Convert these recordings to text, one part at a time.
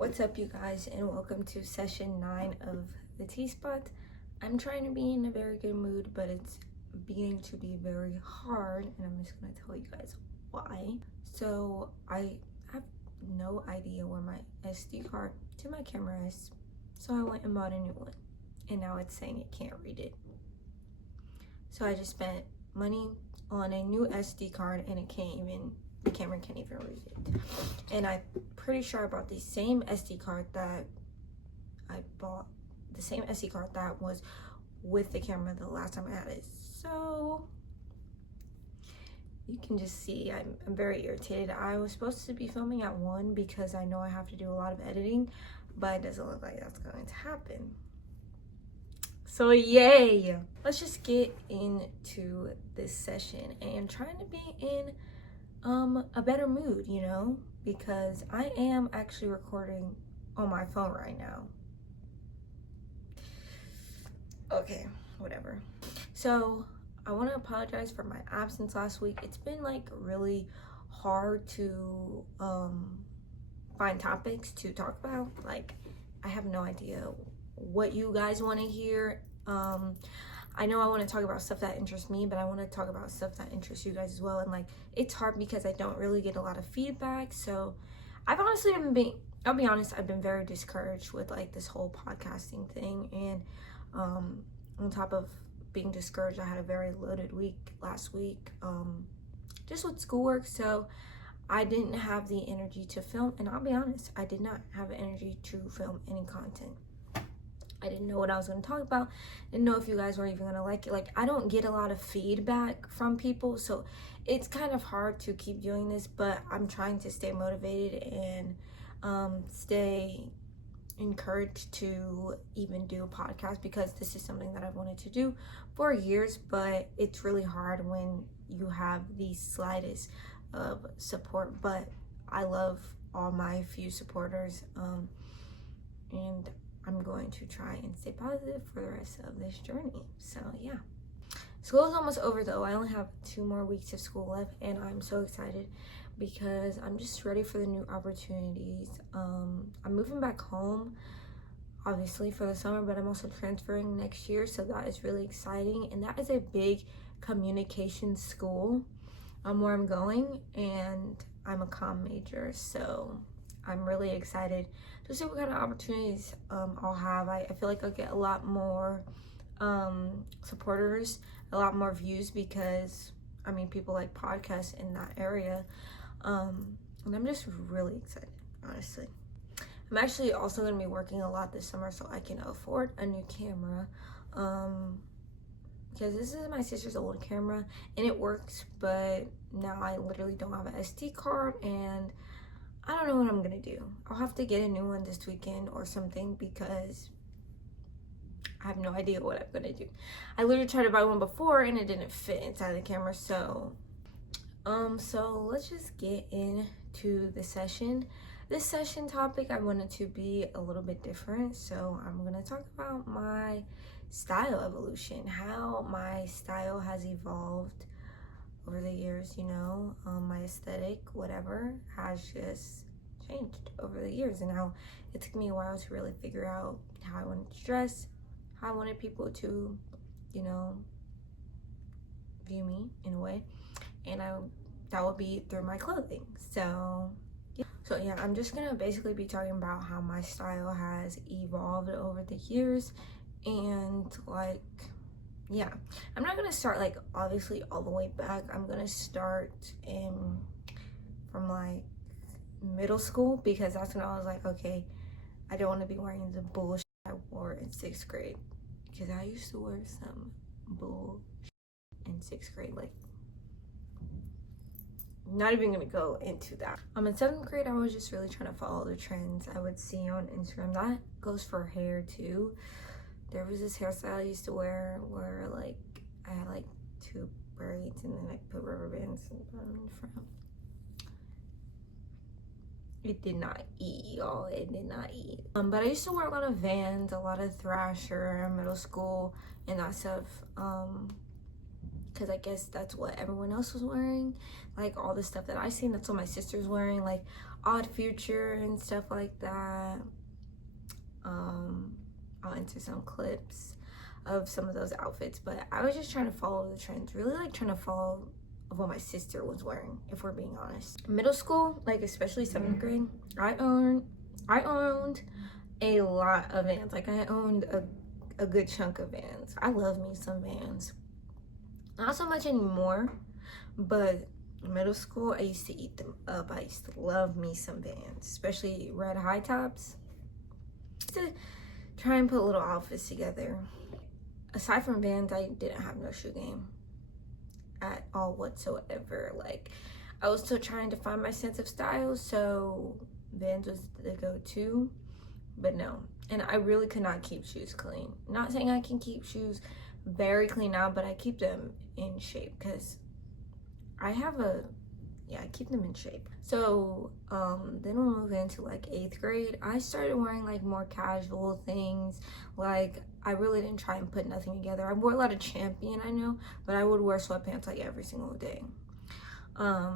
What's up, you guys, and welcome to session 9 of the T-Spot. I'm trying to be in a very good mood, but it's beginning to be very hard, and I'm just going to tell you guys why. So I have no idea where my SD card to my camera is, so I went and bought a new one, and now it's saying it can't read it. So I just spent money on a new SD card, and the camera can't even read it. And I'm pretty sure I bought the same SD card that was with the camera the last time I had it. So you can just see I'm very irritated. I was supposed to be filming at 1 because I know I have to do a lot of editing, but it doesn't look like that's going to happen. So yay! Let's just get into this session, and I'm trying to be in a better mood, because I am actually recording on my phone right now. Okay, whatever. So I want to apologize for my absence last week. It's been like really hard to find topics to talk about. Like, I have no idea what you guys want to hear. I know I want to talk about stuff that interests me, but I want to talk about stuff that interests you guys as well. And like, it's hard because I don't really get a lot of feedback. So I've honestly I'll be honest, I've been very discouraged with like this whole podcasting thing. And on top of being discouraged, I had a very loaded week last week, just with schoolwork. So I didn't have the energy to film, and I'll be honest, I did not have energy to film any content. I didn't know what I was going to talk about. Didn't know if you guys were even going to like it. Like, I don't get a lot of feedback from people, so it's kind of hard to keep doing this, but I'm trying to stay motivated and stay encouraged to even do a podcast, because this is something that I've wanted to do for years, but it's really hard when you have the slightest of support. But I love all my few supporters, and I'm going to try and stay positive for the rest of this journey. So yeah, school is almost over though. I only have 2 more weeks of school left, and I'm so excited because I'm just ready for the new opportunities. I'm moving back home obviously for the summer, but I'm also transferring next year, so that is really exciting. And that is a big communication school where I'm going, and I'm a comm major, so I'm really excited to see what kind of opportunities I'll have. I feel like I'll get a lot more supporters, a lot more views, because people like podcasts in that area, and I'm just really excited, honestly. I'm actually also going to be working a lot this summer so I can afford a new camera, because this is my sister's old camera and it works, but now I literally don't have an SD card, and I don't know what I'm gonna do. I'll have to get a new one this weekend or something, because I have no idea what I'm gonna do. I literally tried to buy one before and it didn't fit inside the camera. So let's just get into the session. This session topic, I wanted to be a little bit different, so I'm gonna talk about my style evolution, how my style has evolved over the years. My aesthetic, whatever, has just changed over the years, and how it took me a while to really figure out how I wanted to dress, how I wanted people to, view me in a way, and that would be through my clothing. So yeah, I'm just gonna basically be talking about how my style has evolved over the years, and like, yeah, I'm not gonna start like obviously all the way back. I'm gonna start from like middle school, because that's when I was like, okay, I don't want to be wearing the bullshit I wore in 6th grade, because I used to wear some bullshit in 6th grade. Like, not even gonna go into that. In 7th grade, I was just really trying to follow the trends I would see on Instagram. That goes for hair too. There was this hairstyle I used to wear where like I had like 2 braids and then I put rubber bands in front. It did not eat, y'all. It did not eat. But I used to wear a lot of Vans, a lot of Thrasher, middle school, and that stuff. Because I guess that's what everyone else was wearing. Like, all the stuff that I seen, that's what my sister's wearing. Like, Odd Future and stuff like that. I'll enter some clips of some of those outfits, but I was just trying to follow the trends, really like trying to follow what my sister was wearing, if we're being honest. Middle school, like especially 7th grade, I owned a lot of Vans. Like I owned a good chunk of Vans. I love me some Vans. Not so much anymore, but middle school, I used to eat them up. I used to love me some Vans, especially red high tops. To try and put little outfits together. Aside from Vans, I didn't have no shoe game at all whatsoever. Like I was still trying to find my sense of style, so Vans was the go-to, but no. And I really could not keep shoes clean. Not saying I can keep shoes very clean now, but I keep them in shape because I keep them in shape. So then we'll move into like 8th grade. I started wearing like more casual things. Like I really didn't try and put nothing together. I wore a lot of Champion, I know, but I would wear sweatpants like every single day.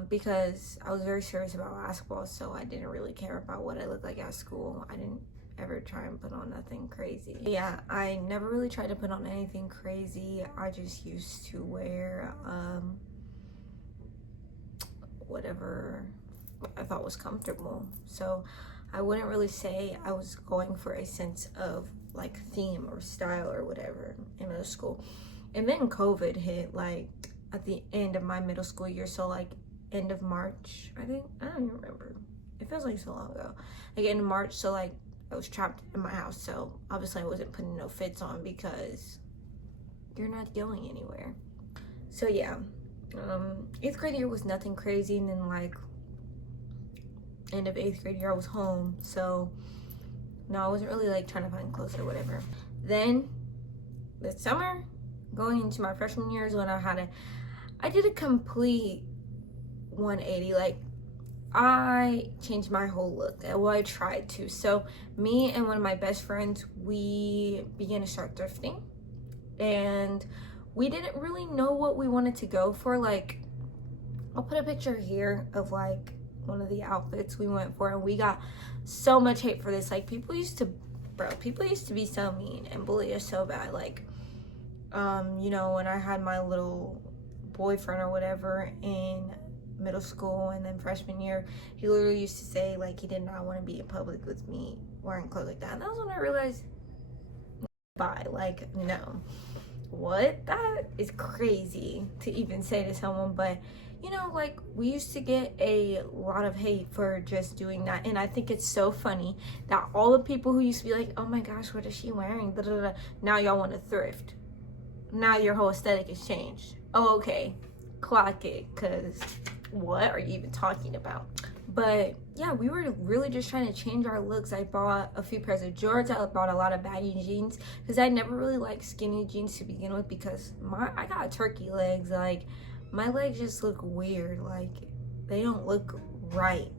Because I was very serious about basketball, so I didn't really care about what I looked like at school. I didn't ever try and put on nothing crazy. Yeah, I never really tried to put on anything crazy. I just used to wear whatever I thought was comfortable. So I wouldn't really say I was going for a sense of like theme or style or whatever in middle school. And then COVID hit like at the end of my middle school year, so like end of March, I think. I don't even remember. It feels like so long ago. Like end of March, so like I was trapped in my house, so obviously I wasn't putting no fits on because you're not going anywhere. So yeah, 8th grade year was nothing crazy, and then like end of 8th grade year I was home, so no, I wasn't really like trying to find clothes or whatever. Then this summer, going into my freshman year, is when I did a complete 180. Like I changed my whole look. Well, I tried to. So me and one of my best friends, we began to start thrifting, and we didn't really know what we wanted to go for. Like I'll put a picture here of like one of the outfits we went for, and we got so much hate for this. Like people used to be so mean and bully us so bad. Like you know, when I had my little boyfriend or whatever in middle school and then freshman year, he literally used to say like he did not want to be in public with me wearing clothes like that. And that was when I realized, bye, like no, what? That is crazy to even say to someone. But you know, like we used to get a lot of hate for just doing that, and I think it's so funny that all the people who used to be like, oh my gosh, what is she wearing, da, da, da, now y'all want to thrift. Now your whole aesthetic has changed. Oh, okay, clock it, because what are you even talking about? But yeah, we were really just trying to change our looks. I bought a few pairs of jorts. I bought a lot of baggy jeans because I never really liked skinny jeans to begin with, because I got turkey legs. Like my legs just look weird. Like they don't look right.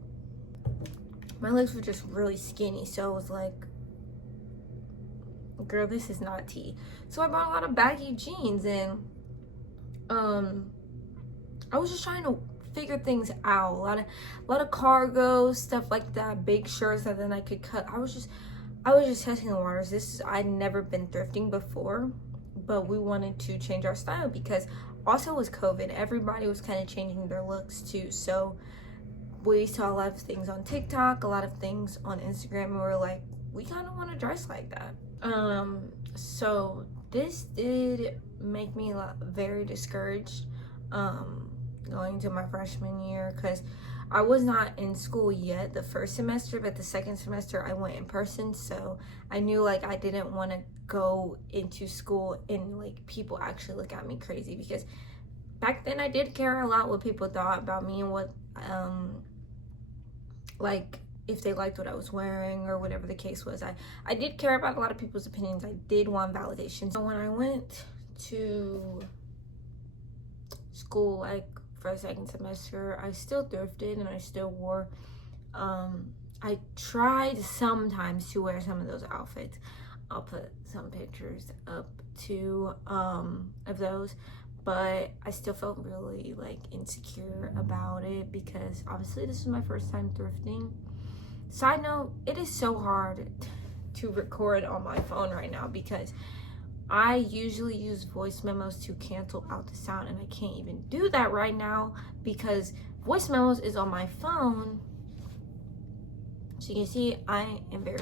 My legs were just really skinny, so it was like, girl, this is not tea. So I bought a lot of baggy jeans, and I was just trying to figure things out. A lot of cargo stuff like that, big shirts that then I could cut. I was just testing the waters. I'd never been thrifting before, but we wanted to change our style because also it was COVID. Everybody was kind of changing their looks too. So we saw a lot of things on TikTok, a lot of things on Instagram, and we were like, we kind of want to dress like that. So this did make me very discouraged going to my freshman year, because I was not in school yet the first semester, but the second semester I went in person. So I knew like I didn't want to go into school and like people actually look at me crazy, because back then I did care a lot what people thought about me and what like if they liked what I was wearing or whatever the case was. I did care about a lot of people's opinions. I did want validation. So when I went to school, like for the second semester, I still thrifted and I still wore, I tried sometimes to wear some of those outfits. I'll put some pictures up too of those, but I still felt really like insecure about it because obviously this is my first time thrifting. Side note, it is so hard to record on my phone right now because I usually use voice memos to cancel out the sound, and I can't even do that right now because voice memos is on my phone. So you can see I am very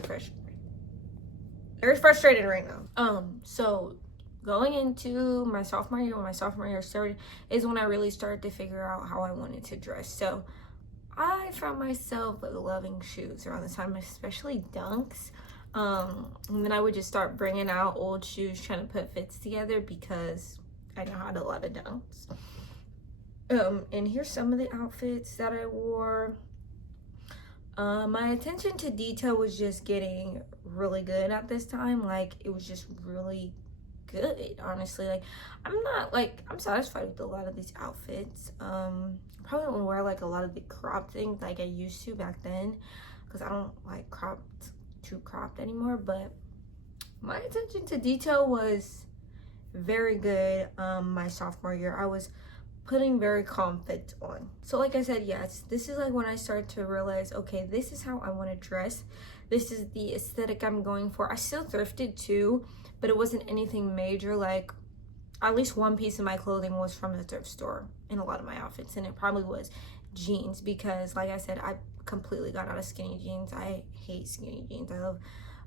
frustrated right now. So going into my sophomore year, when my sophomore year started, is when I really started to figure out how I wanted to dress. So I found myself loving shoes around this time, especially Dunks. And then I would just start bringing out old shoes, trying to put fits together because I know how to a lot of Dunks. And here's some of the outfits that I wore. My attention to detail was just getting really good at this time. Like, it was just really good, honestly. Like, I'm satisfied with a lot of these outfits. Probably won't wear like a lot of the crop things like I used to back then because I don't like too cropped anymore, but my attention to detail was very good. My sophomore year, I was putting very calm fits on. So like I said, yes, this is like when I started to realize, okay, this is how I want to dress. This is the aesthetic I'm going for. I still thrifted too, but it wasn't anything major. Like, at least one piece of my clothing was from the thrift store in a lot of my outfits, and it probably was jeans because, like I said, I completely got out of skinny jeans. I hate skinny jeans. I love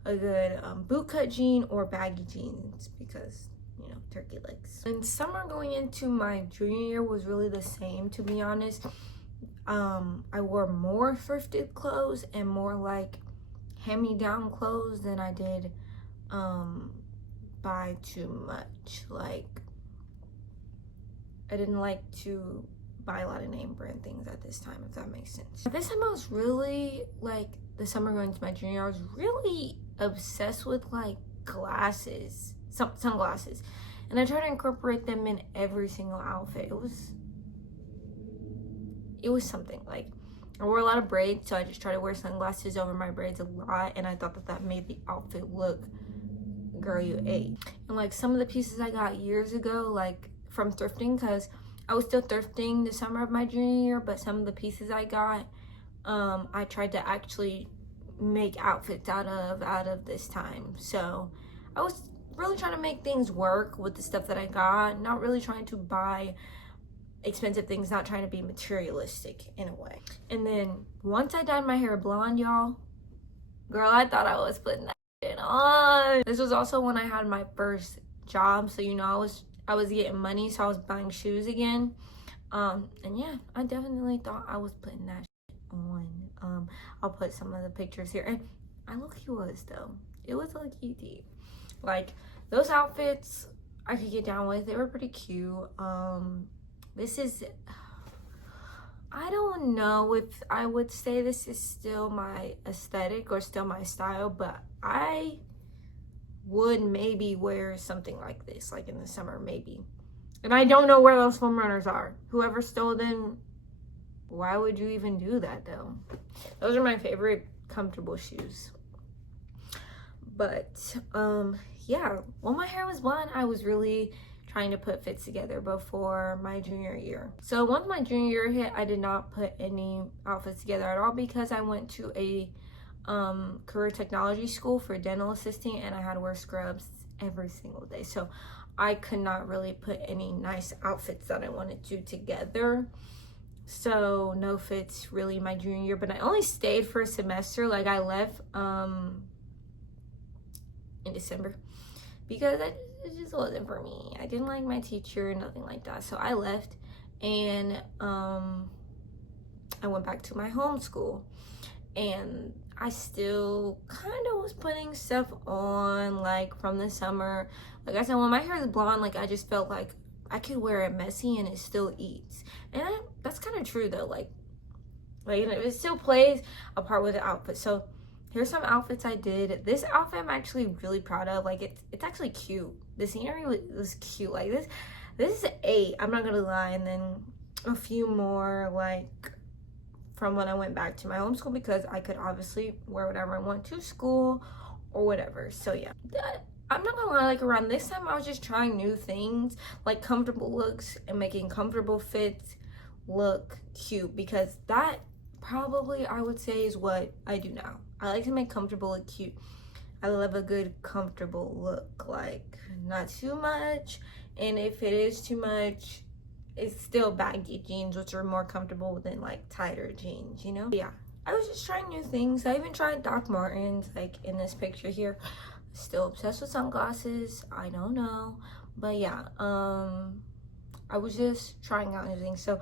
a good bootcut jean or baggy jeans because, you know, turkey legs. And summer going into my junior year was really the same, to be honest. I wore more thrifted clothes and more like hand-me-down clothes than I did buy too much. Like, I didn't like to buy a lot of name brand things at this time, if that makes sense. At this time, I was really, like, the summer going into my junior year, I was really obsessed with, like, glasses, sunglasses. And I tried to incorporate them in every single outfit. It was something. Like, I wore a lot of braids, so I just tried to wear sunglasses over my braids a lot, and I thought that made the outfit look, girl, you ate. And, like, some of the pieces I got years ago, like, from thrifting, because I was still thrifting the summer of my junior year, but some of the pieces I got, I tried to actually make outfits out of this time. So I was really trying to make things work with the stuff that I got, not really trying to buy expensive things, not trying to be materialistic in a way. And then once I dyed my hair blonde, y'all, girl, I thought I was putting that shit on. This was also when I had my first job, so, you know, I was getting money, so I was buying shoes again. And yeah, I definitely thought I was putting that shit on. I'll put some of the pictures here, and I low-key was, though. It was low-key deep. Like, those outfits I could get down with. They were pretty cute. This is, I don't know if I would say this is still my aesthetic or still my style, but I would maybe wear something like this, like in the summer, maybe. And I don't know where those foam runners are. Whoever stole them, why would you even do that, though? Those are my favorite comfortable shoes. But, yeah, when my hair was blonde, I was really trying to put fits together before my junior year. So once my junior year hit, I did not put any outfits together at all because I went to a career technology school for dental assisting, and I had to wear scrubs every single day. So I could not really put any nice outfits that I wanted to together. So no fits really my junior year, but I only stayed for a semester. Like, I left in December because it just wasn't for me. I didn't like my teacher, nothing like that. So I left, and I went back to my home school, and I still kind of was putting stuff on, like, from the summer. Like I said, when my hair is blonde, like, I just felt like I could wear it messy and it still eats. And that's kind of true, though. Like, it still plays a part with the outfit. So here's some outfits I did. This outfit I'm actually really proud of. Like, it's actually cute. The scenery was cute. Like, this is 8, I'm not gonna lie. And then a few more, like, from when I went back to my home school, because I could obviously wear whatever I want to school or whatever. So yeah, I'm not gonna lie, like around this time I was just trying new things, like comfortable looks and making comfortable fits look cute, because that probably I would say is what I do now. I like to make comfortable look cute. I love a good comfortable look, like not too much, and if it is too much, it's still baggy jeans, which are more comfortable than like tighter jeans, you know? Yeah, I was just trying new things. I even tried Doc Martens, like in this picture here. Still obsessed with sunglasses, I don't know, but yeah, I was just trying out new things. So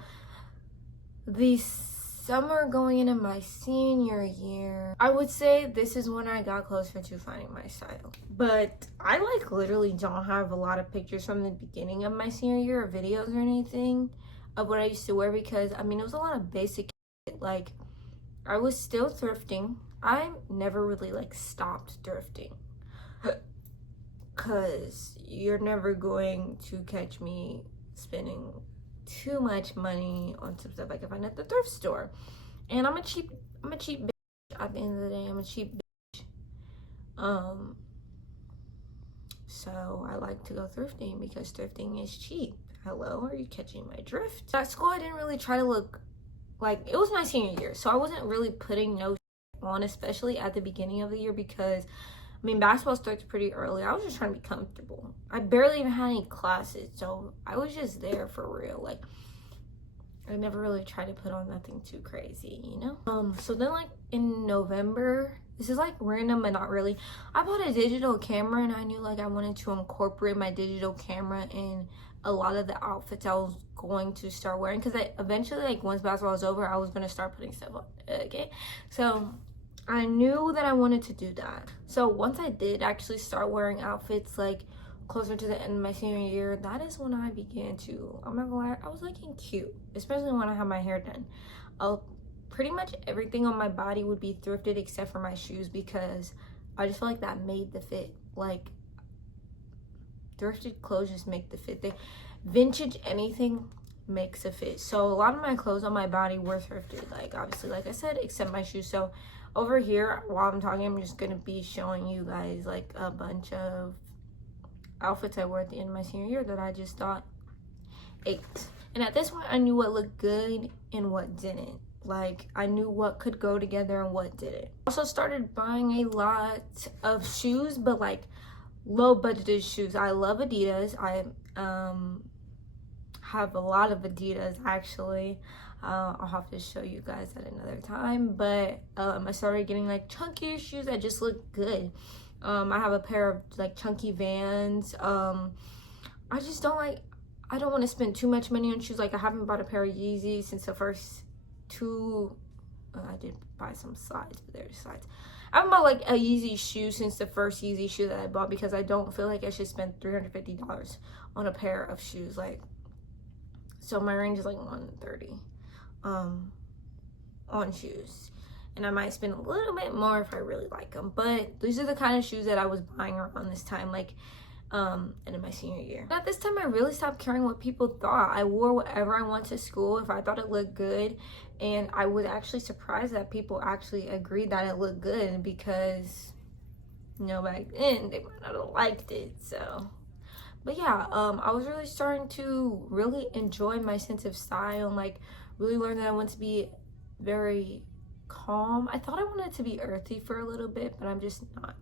the summer going into my senior year, I would say this is when I got closer to finding my style. But I like literally don't have a lot of pictures from the beginning of my senior year or videos or anything of what I used to wear, because I mean it was a lot of basic shit. Like I was still thrifting. I never really like stopped thrifting, because you're never going to catch me spending too much money on some stuff I can find at the thrift store. And I'm a cheap bitch. At the end of the day, I'm a cheap bitch. So I like to go thrifting because thrifting is cheap. Hello, are you catching my drift? At school, I didn't really try to look like, it was my senior year, so I wasn't really putting no on, especially at the beginning of the year, because I mean, basketball starts pretty early. I was just trying to be comfortable. I barely even had any classes, so I was just there for real. Like, I never really tried to put on nothing too crazy, you know? So then, like, in November, this is, like, random, but not really. I bought a digital camera, and I knew, like, I wanted to incorporate my digital camera in a lot of the outfits I was going to start wearing. Because I eventually, like, once basketball was over, I was going to start putting stuff on, okay? So I knew that I wanted to do that. So once I did actually start wearing outfits like closer to the end of my senior year, that is when I began to, I'm not gonna lie, I was looking cute, especially when I had my hair done. Pretty much everything on my body would be thrifted except for my shoes, because I just feel like that made the fit. Like thrifted clothes just make the fit. Vintage anything makes a fit. So a lot of my clothes on my body were thrifted, like obviously, like I said, except my shoes. So over here, while I'm talking, I'm just gonna be showing you guys like a bunch of outfits I wore at the end of my senior year that I just thought ate. And at this point, I knew what looked good and what didn't. Like, I knew what could go together and what didn't. Also started buying a lot of shoes, but like low budgeted shoes. I love Adidas. I have a lot of Adidas actually. I'll have to show you guys at another time, but I started getting like chunkier shoes that just look good. I have a pair of like chunky Vans. I just don't like, I don't want to spend too much money on shoes. Like I haven't bought a pair of Yeezys since the first two, I did buy some slides, but there's slides. I haven't bought like a Yeezy shoe since the first Yeezy shoe that I bought, because I don't feel like I should spend $350 on a pair of shoes. Like, so my range is like $130 on shoes, and I might spend a little bit more if I really like them. But these are the kind of shoes that I was buying around this time, like and in my senior year. At this time, I really stopped caring what people thought. I wore whatever I went to school if I thought it looked good, and I was actually surprised that people actually agreed that it looked good, because you know, back then they might not have liked it. So but yeah, I was really starting to really enjoy my sense of style and like really learn that I want to be very calm. I thought I wanted to be earthy for a little bit, but I'm just not.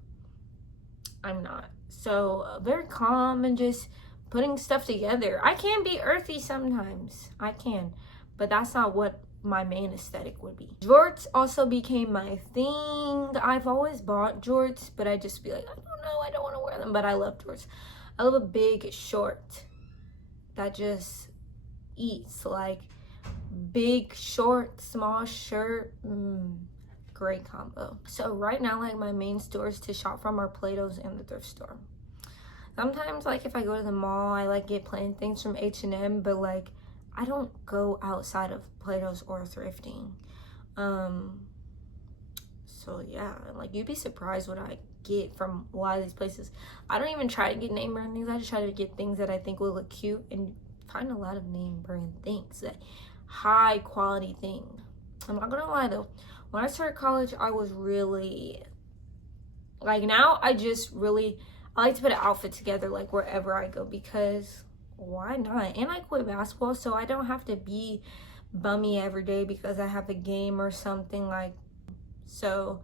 I'm not. So very calm and just putting stuff together. I can be earthy sometimes. I can, but that's not what my main aesthetic would be. Jorts also became my thing. I've always bought jorts, but I just be like, I don't know, I don't want to wear them, but I love jorts. I love a big short that just eats, like big short, small shirt. Great combo. So right now, like my main stores to shop from are Plato's and the thrift store. Sometimes, like if I go to the mall, I like get plain things from H&M, but like I don't go outside of Plato's or thrifting. So yeah, like you'd be surprised what I get from a lot of these places. I don't even try to get name brand things. I just try to get things that I think will look cute, and find a lot of name brand things, that high quality thing. I'm not gonna lie though, when I started college, I was really like, now I just really, I like to put an outfit together like wherever I go, because why not? And I quit basketball, so I don't have to be bummy every day because I have a game or something. Like, so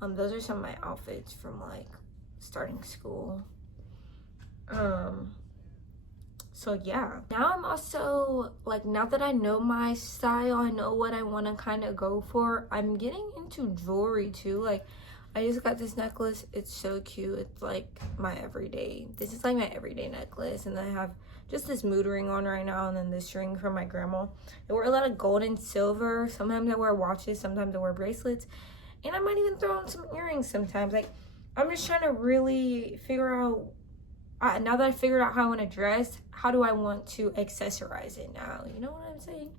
those are some of my outfits from like starting school. So yeah, now I'm also like, now that I know my style, I know what I want to kind of go for, I'm getting into jewelry too. Like, I just got this necklace. It's so cute. It's like my everyday, this is like my everyday necklace. And then I have just this mood ring on right now, and then this ring from my grandma. I wear a lot of gold and silver. Sometimes I wear watches, sometimes I wear bracelets, and I might even throw on some earrings sometimes. Like, I'm just trying to really figure out, now that I figured out how I want to dress, how do I want to accessorize it now? You know what I'm saying?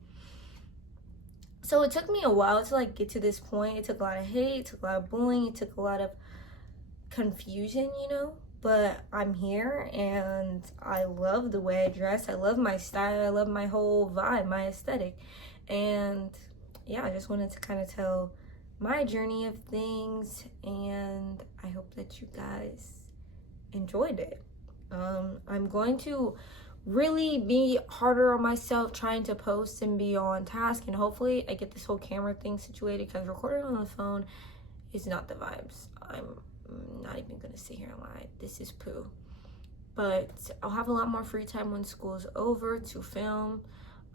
So it took me a while to like get to this point. It took a lot of hate, it took a lot of bullying, it took a lot of confusion, you know? But I'm here, and I love the way I dress. I love my style. I love my whole vibe, my aesthetic. And yeah, I just wanted to kind of tell my journey of things, and I hope that you guys enjoyed it. I'm going to really be harder on myself, trying to post and be on task, and hopefully I get this whole camera thing situated, because recording on the phone is not the vibes. I'm not even gonna sit here and lie, this is poo. But I'll have a lot more free time when school's over to film.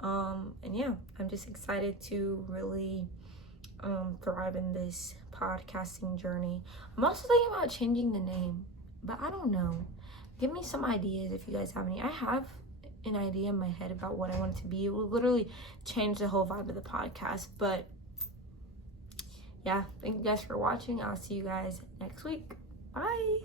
And yeah, I'm just excited to really thrive in this podcasting journey. I'm also thinking about changing the name, but I don't know. Give me some ideas if you guys have any. I have an idea in my head about what I want it to be. It will literally change the whole vibe of the podcast. But yeah, thank you guys for watching. I'll see you guys next week. Bye.